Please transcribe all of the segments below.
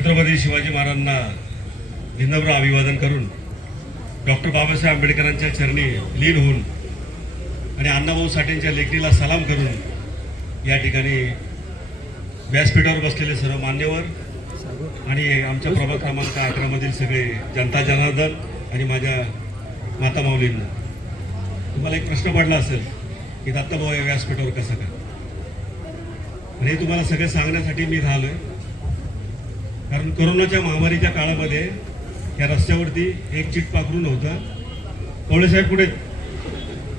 छत्रपती शिवाजी महाराजांना विनम्र अभिवादन करून डॉक्टर बाबासाहेब आंबेडकरांच्या चरणी लीन होऊन आणि अण्णाभाऊ साठेंच्या लेखणीला सलाम करून या ठिकाणी व्यासपीठावर बसलेले सर्व मान्यवर आणि आमच्या प्रभाग क्रमांक 11 मधील सगळे जनता जनार्दन आणि माझ्या माता माऊलींना, तुम्हाला एक प्रश्न पडला असेल की दत्ताभाऊ या व्यासपीठावर कसं काय, आणि हे तुम्हाला सगळं सांगण्यासाठी मी राहिलोय. कारण कोरोनाच्या महामारीच्या काळामध्ये या रस्त्यावरती एक चिट पाखरू नव्हतं. पवळेसाहेब कुठे?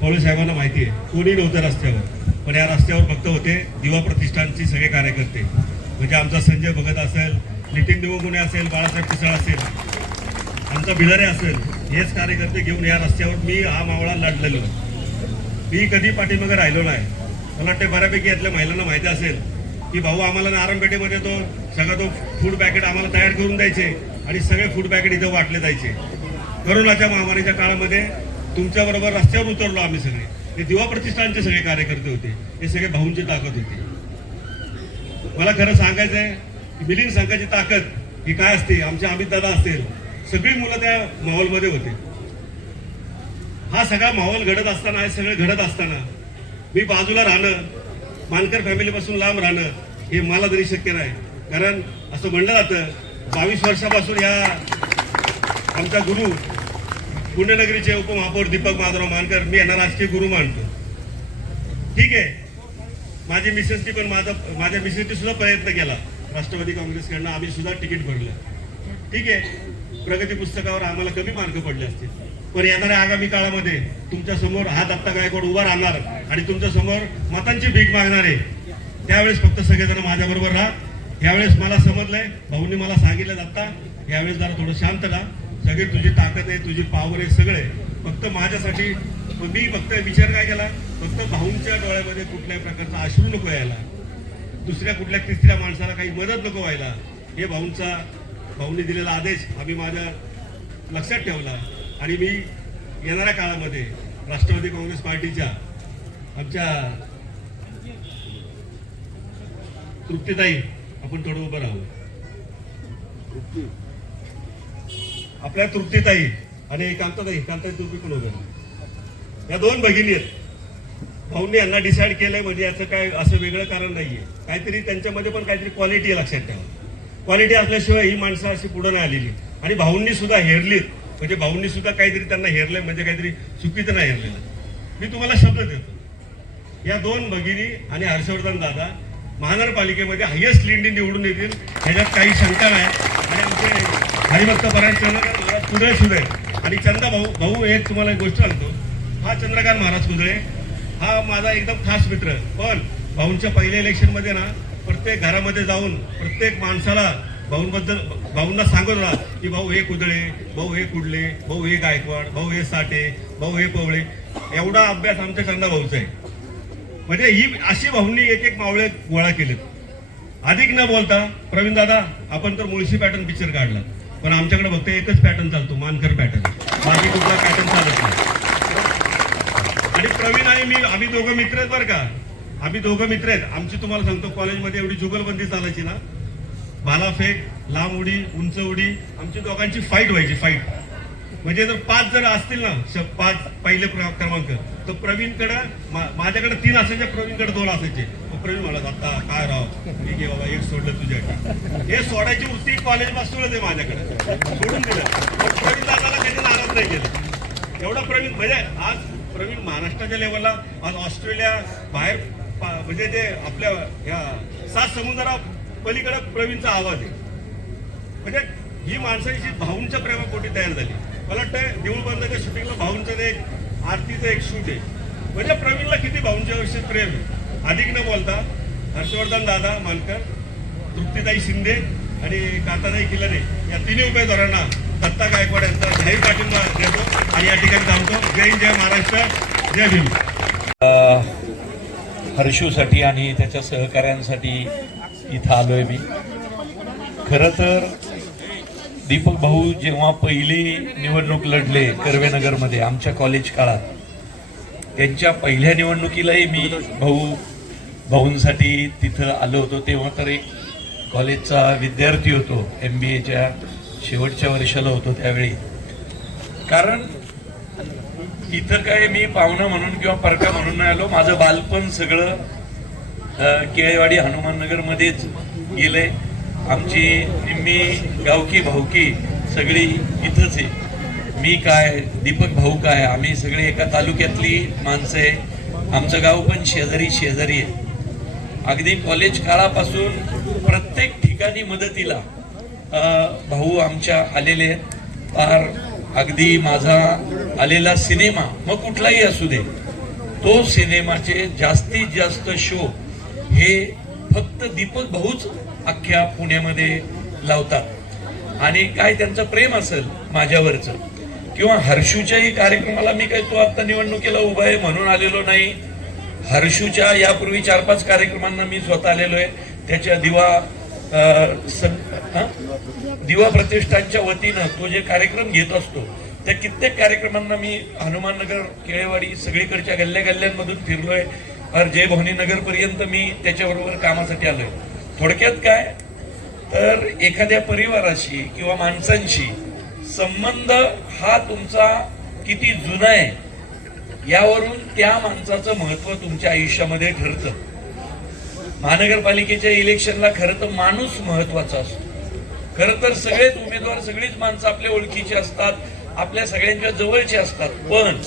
पवळेसाहेबांना माहिती आहे कोणी नव्हतं रस्त्यावर, पण या रस्त्यावर फक्त होते दिवा प्रतिष्ठानचे सगळे कार्यकर्ते. म्हणजे आमचा संजय भगत असेल, नितीन देवगुणे असेल, बाळासाहेब पिसाळ असेल, आमचा भिलारे असेल, हेच कार्यकर्ते घेऊन या रस्त्यावर मी हा मावळा लढलेलो. मी कधी पाठीमागे राहिलो नाही. मला वाटतं बऱ्यापैकी यातल्या महिलांना माहिती असेल की भाऊ आम्हाला नारायणपेठेमध्ये सगळा तो फूड पॅकेट आम्हाला तयार करून द्यायचे आणि सगळे फूड पॅकेट इथं वाटले जायचे. कोरोनाच्या महामारीच्या काळामध्ये तुमच्याबरोबर रस्त्यावर उतरलो आम्ही सगळे. हे दिवा प्रतिष्ठानचे सगळे कार्यकर्ते होते, हे सगळे भाऊंची ताकद होती. मला खरं सांगायचं आहे की मिलिंद संघाची ताकद ही काय असते. आमचे अमित दादा असतील, सगळी मुलं त्या माहोलमध्ये होते. हा सगळा माहोल घडत असताना, हे सगळं घडत असताना मी बाजूला राहणं, मानकर फॅमिलीपासून लांब राहणं हे मला तरी शक्य नाही. कारण असं म्हणलं जातं 22 वर्षापासून या आमचा गुरु पुण्यनगरीचे उपमहापौर दीपक माधवराव मानकर मी यांना राजकीय गुरु मानतो. ठीक आहे, माझी मिसेसनी पण माझ्या मिसेसनी सुद्धा प्रयत्न केला राष्ट्रवादी काँग्रेसकडनं, आम्ही सुद्धा तिकीट भरलं. ठीक आहे, प्रगती पुस्तकावर आम्हाला कमी मार्क पडले असतील, पण येणाऱ्या आगामी काळामध्ये तुमच्या समोर हा दत्ता गायकवाड उभा राहणार आणि तुमच्या समोर मतांची भीक मागणार आहे. त्यावेळेस फक्त सगळेजण माझ्याबरोबर राहा. यावेळेस मला समजलंय, भाऊंनी मला सांगितलं दत्ता यावेळेस जरा थोडं शांत राहा. सगळी तुझी ताकद आहे, तुझी पावर आहे, सगळे फक्त माझ्यासाठी. मी फक्त विचार काय केला, फक्त भाऊंच्या डोळ्यामध्ये कुठल्याही प्रकारचा अश्रू नको यायला, दुसऱ्या कुठल्या तिसऱ्या माणसाला काही मदत नको व्हायला. हे भाऊंनी दिलेला आदेश आम्ही माझ्या लक्षात ठेवला आणि मी येणाऱ्या काळामध्ये राष्ट्रवादी काँग्रेस पार्टीच्या आमच्या तृप्तीताई, आपण थोडं उभं राहू. आपल्या तृप्तीताई आणि कांताताई तुम्ही पण उभं राहा. या 2 भगिनी आहेत. भाऊंनी यांना डिसाईड केलंय म्हणजे याचं काय असं वेगळं कारण नाहीये. काहीतरी त्यांच्यामध्ये पण काहीतरी क्वालिटी आहे, लक्षात ठेवा. क्वालिटी असल्याशिवाय ही माणसं अशी पुढे नाही आलेली. आणि भाऊंनी सुद्धा हेरलीत, म्हणजे भाऊंनी सुद्धा काहीतरी त्यांना हेरलंय, म्हणजे काहीतरी चुकीचं नाही हेरलेलं. मी तुम्हाला शब्द देतो, या 2 भगिनी आणि हर्षवर्धन दादा महानगरपालिकेमध्ये हायेस्ट लीडनी निवडून येतील, ह्याच्यात काही शंका नाही. आणि आमचे हरिभक्त परायण चंद्रकांत कुदळे सुद्धा आणि चंदा भाऊ एक तुम्हाला एक गोष्ट सांगतो, हा चंद्रकांत महाराज कुदळे हा माझा एकदम खास मित्र. पण भाऊंच्या पहिल्या इलेक्शनमध्ये ना प्रत्येक घरामध्ये जाऊन प्रत्येक माणसाला भाऊंना सांगत होता की भाऊ हे कुदळे, भाऊ हे कुडले, भाऊ हे गायकवाड, भाऊ हे साठे, भाऊ हे पवळे. एवढा अभ्यास आमच्या चंदा भाऊचा आहे. म्हणजे ही अशी भाऊंनी एक मावळे गोळा केलेत. अधिक न बोलता प्रवीण दादा, आपण तर मुळशी पॅटर्न पिक्चर काढला, पण आमच्याकडे फक्त एकच पॅटर्न चालतो, मानकर पॅटर्न. बाकी कुठला पॅटर्न चालत नाही. आणि प्रवीण आणि मी आम्ही दोघं मित्र आहेत बरं का. आम्ही दोघं मित्र आहेत. आमची तुम्हाला सांगतो कॉलेजमध्ये एवढी जुगलबंदी चालायची ना, भालाफेक, लांब उडी, उंच उडी, आमची दोघांची फाईट व्हायची. फाईट म्हणजे जर 5 जर असतील ना, 5 पहिले क्रमांक, तर प्रवीणकडं माझ्याकडे 3 असायचे, प्रवीणकडे 2 असायचे. प्रवीण म्हणत आता काय राव, ठीक आहे बाबा, एक सोडलं तुझ्याकडे. हे सोडायची वृत्ती कॉलेजपासूनच आहे माझ्याकडे, सोडून दिलं. प्रवीण दादाला कधी नाराज नाही केलं. एवढा प्रवीण, म्हणजे आज प्रवीण महाराष्ट्राच्या लेवलला, आज ऑस्ट्रेलिया बाहेर, म्हणजे ते आपल्या या 7 समुद्रा पलीकडे प्रवीणचा आवाज आहे. म्हणजे ही माणसाची भाऊंच्या प्रेमापोटी तयार झाली. मला वाटतं देऊळ बंदाच्या शूटिंगला भाऊंचं ते आरतीचं एक शूट आहे. म्हणजे प्रवीणला किती भाऊंच्या विषयी प्रेम आहे. अधिक न बोलता हर्षवर्धन दादा मानकर, तृप्तीताई शिंदे आणि कांताताई किल्लारे या 3 उमेदवारांना दत्ता गायकवाड यांचा जाहीर पाठिंबा देतो आणि या ठिकाणी थांबतो. जय हिंद, जय महाराष्ट्र, जय भीम. हर्षूसाठी आणि त्याच्या सहकाऱ्यांसाठी इथं आलोय मी. खरं तर दीपक भाऊ जेव्हा पहिली निवडणूक लढले कर्वेनगरमध्ये आमच्या कॉलेज काळात, त्यांच्या पहिल्या निवडणुकीलाही मी भाऊंसाठी तिथं आलो होतो. तेव्हा तर एक कॉलेजचा विद्यार्थी होतो, MBAच्या शेवटच्या वर्षाला होतो त्यावेळी. कारण इथं काय मी पाहुणा म्हणून किंवा परका म्हणून नाही आलो. माझं बालपण सगळं केळेवाडी हनुमाननगर मध्येच गेलंय. आमची निम्मी गावकी भावकी सगळी इथंच आहे. मी काय, दीपक भाऊ काय, आम्ही सगळे एका तालुक्यातली माणसं आहे. आमचं गाव पण शेजारी शेजारी आहे. अगदी कॉलेज काळापासून प्रत्येक ठिकाणी मदतीला भाऊ आमच्या आलेले आहेत. फार अगदी माझा आलेला सिनेमा मग कुठलाही असू दे, तो सिनेमाचे जास्तीत जास्त शो हे फक्त दीपक भाऊच अख्ख्या पुण्यामध्ये लावतात. आणि काय त्यांचं प्रेम असेल माझ्यावरचं, किंवा हर्षूच्याही कार्यक्रमाला मी काही तो आता निवडणुकीला उभा आहे म्हणून आलेलो नाही. हर्षूच्या यापूर्वी 4-5 कार्यक्रमांना मी स्वतः आलेलो आहे. त्याच्या दिवा प्रतिष्ठानच्या वतीनं तो जे कार्यक्रम घेत असतो त्या कित्येक कार्यक्रमांना मी हनुमाननगर, केळेवाडी सगळीकडच्या गल्ल्या गल्ल्यांमधून फिरलोय. जय भवानी नगर पर्यंत मी त्याच्याबरोबर कामासाठी आलोय. थोडक्यात काय तर एखाद्या परिवाराशी किंवा माणसांशी संबंध हा तुमचा किती जुना आहे यावरून त्या माणसाचं महत्व तुमच्या आयुष्यामध्ये ठरतं. महानगरपालिकेच्या इलेक्शनला खरं तर माणूस महत्वाचा असतो. खरं तर सगळेच उमेदवार, सगळीच माणसं आपल्या ओळखीची असतात, आपल्या सगळ्यांच्या जवळचे असतात. पण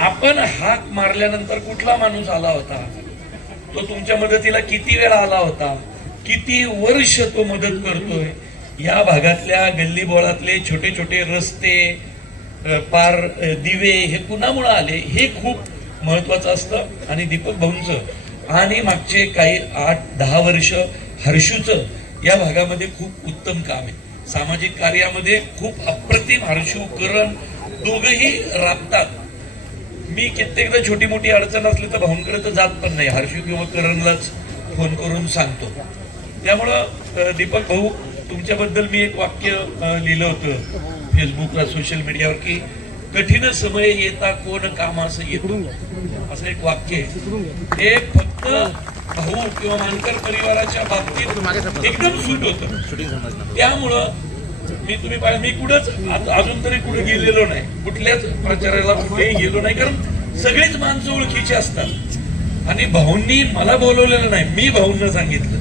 आपण हाक मारल्यानंतर कुठला माणूस आला होता, तो तुमच्या मदतीला किती वेळा आला होता, किती वर्ष तो मदत करतोय, या भागातल्या गल्लीबोळातले छोटे छोटे रस्ते, पार दिवे हे कुणामुळे आले हे खूप महत्वाचं असतं. आणि दीपक भाऊंचं आणि मागचे काही 8-10 वर्ष हर्षूचं या भागामध्ये खूप उत्तम काम आहे. सामाजिक कार्यामध्ये खूप अप्रतिम हर्षू करण दोघंही राबतात. मी कित्येकदा छोटी मोठी अडचण असली तर भाऊंकडे तर जात पण नाही, हर्षू किंवा करणलाच फोन करून सांगतो. त्यामुळं दीपक भाऊ तुमच्याबद्दल मी एक वाक्य लिहिलं होतं फेसबुकला, सोशल मीडियावर, की कठीण समय येता कोण कामास येतो, असं एक वाक्य आहे. हे फक्त भाऊ किंवा मानकर परिवाराच्या बाबतीत एकदम सूट होतं. त्यामुळं तुम्ही पाहिलं मी कुठंच अजून तरी कुठे गेलेलो नाही, कुठल्याच प्रचाराला कुठेही गेलो नाही, कारण सगळीच माणसं ओळखीची असतात. आणि भाऊंनी मला बोलवलेलं नाही, मी भाऊंना सांगितलं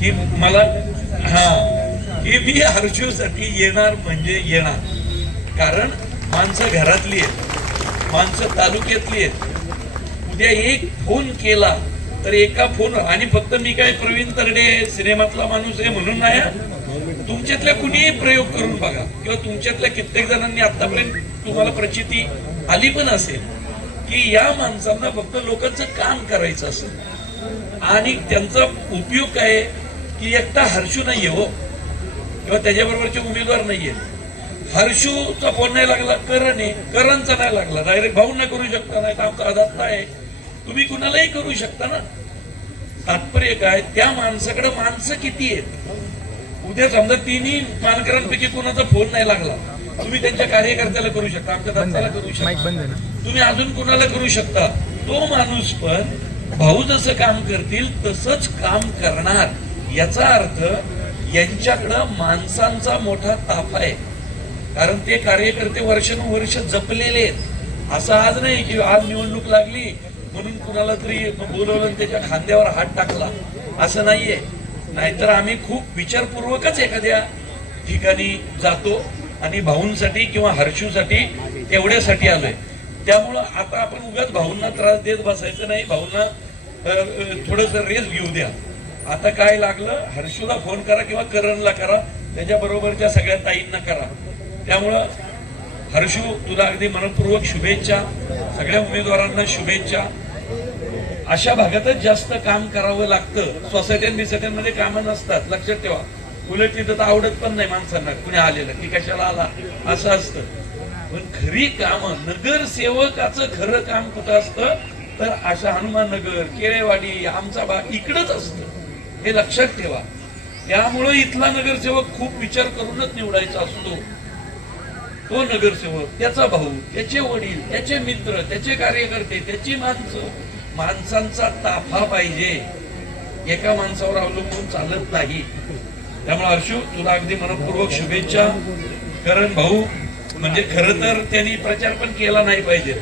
की मला की मी हर्षूसाठी येणार म्हणजे येणार. कारण माणसं घरातली आहेत, माणसं तालुक्यातली आहेत. उद्या एक फोन केला तर एका फोन, आणि फक्त मी काय प्रवीण तरडे सिनेमातला माणूस आहे म्हणून नाही, तुमच्यातल्या कुणीही प्रयोग करून बघा, किंवा तुमच्यातल्या कित्येक जणांनी आतापर्यंत तुम्हाला प्रचिती आली पण असेल की या माणसांना फक्त लोकांचं काम करायचं असेल. आणि त्यांचा उपयोग काय की एकटा हर्षू नाहीये हो, किंवा त्याच्याबरोबरचे उमेदवार नाहीये. हर्षूचा फोन नाही लागला, करण आहे, करणचा नाही लागला, डायरेक्ट भाऊंना करू शकता, नाही तर आमचा आदात आहे, तुम्ही कुणालाही करू शकता ना. तात्पर्य काय, त्या माणसाकडे माणसं किती आहेत. उद्या समजा तिन्ही मानकरांपैकी कोणाचा फोन नाही लागला, तुम्ही त्यांच्या कार्यकर्त्याला करू शकता, आमच्या दाताला करू शकता, तुम्ही अजून कुणाला करू शकता. तो माणूस पण भाऊ जसं काम करतील तसंच काम करणार. याचा अर्थ यांच्याकडं माणसांचा मोठा ताफा आहे, कारण ते कार्यकर्ते वर्षानुवर्ष जपलेले आहेत. असं आज नाही की आज निवडणूक लागली म्हणून कुणाला तरी बोलवलं आणि त्याच्या खांद्यावर हात टाकला, असं नाहीये. नाहीतर आम्ही खूप विचारपूर्वकच एखाद्या ठिकाणी जातो आणि भाऊंसाठी किंवा हर्षूसाठी तेवढ्यासाठी आलोय. त्यामुळं आता आपण उगाच भाऊंना त्रास देत बसायचं नाही, भाऊंना थोडस रेस्ट घेऊ द्या. आता काय लागलं, हर्षूला फोन करा किंवा करणला करा, त्याच्याबरोबरच्या सगळ्या ताईंना करा. त्यामुळं हर्षू तुला अगदी मनपूर्वक शुभेच्छा, सगळ्या उमेदवारांना शुभेच्छा. अशा भागातच जास्त काम करावं लागतं. सोसायट्यांमध्ये कामं नसतात, लक्षात ठेवा. उलट तिथं तर आवडत पण नाही माणसांना कुणी आलेलं, की कशाला आला असं असतं. पण खरी कामं, नगरसेवकाचं खरं काम कुठं असतं तर अशा हनुमाननगर, केळेवाडी, आमचा भाग इकडंच असतं, हे लक्षात ठेवा. त्यामुळं इथला नगरसेवक खूप विचार करूनच निवडायचा असतो. तो नगरसेवक, त्याचा भाऊ, त्याचे वडील, त्याचे मित्र, त्याचे कार्यकर्ते, त्याची माणसं, माणसांचा ताफा पाहिजे. एका माणसावर अवलंबून चालत नाही. त्यामुळे हर्षू तुला अगदी मनपूर्वक शुभेच्छा. करण भाऊ म्हणजे खरं तर त्यांनी प्रचार पण केला नाही पाहिजे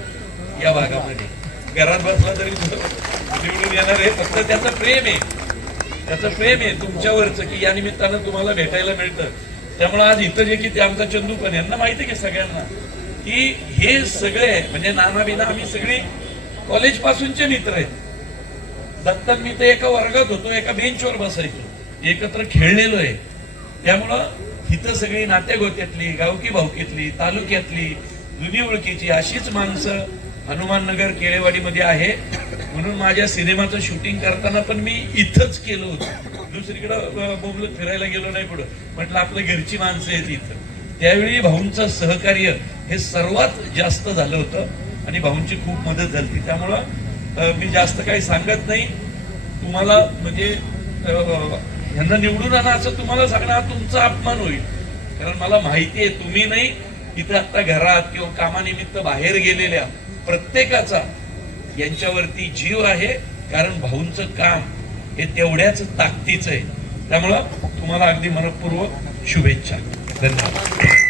या भागामध्ये. घरात बसला तरी निवडून येणार आहे. फक्त त्याचं प्रेम आहे, त्याचं प्रेम आहे तुमच्यावरचं की या निमित्तानं तुम्हाला भेटायला मिळतं. त्यामुळे आज इथं जे की ते आमचा चंदू पण यांना माहिती आहे की सगळ्यांना की हे सगळे म्हणजे नाना बिना आम्ही सगळे कॉलेज पासूनचे मित्र आहेत. दत्तन मी तर एका वर्गात होतो, एका बेंचवर बसायचो, एकत्र खेळलेलो आहे. त्यामुळं इथं सगळी नातेगोत्यातली, गावकी भावकीतली, तालुक्यातली, जुनी ओळखीची अशीच माणसं हनुमाननगर केळेवाडीमध्ये आहे. म्हणून माझ्या सिनेमाचं शूटिंग करताना पण मी इथंच केलं होतं, दुसरीकडं बोंबलत फिरायला गेलो नाही. पुढं म्हटलं आपलं घरची माणसं आहेत इथं. त्यावेळी भाऊंचं सहकार्य हे सर्वात जास्त झालं होतं आणि भाऊंची खूप मदत झाली. त्यामुळं मी जास्त काही सांगत नाही. तुम्हाला म्हणजे यांना निवडून आणा असं तुम्हाला सांगणं हा तुमचा अपमान होईल. कारण मला माहिती आहे तुम्ही नाही, इथं आता घरात किंवा कामानिमित्त बाहेर गेलेल्या प्रत्येकाचा यांच्यावरती जीव आहे. कारण भाऊंचं काम हे तेवढ्याच ताकदीचं आहे. त्यामुळं तुम्हाला अगदी मनपूर्वक शुभेच्छा. धन्यवाद.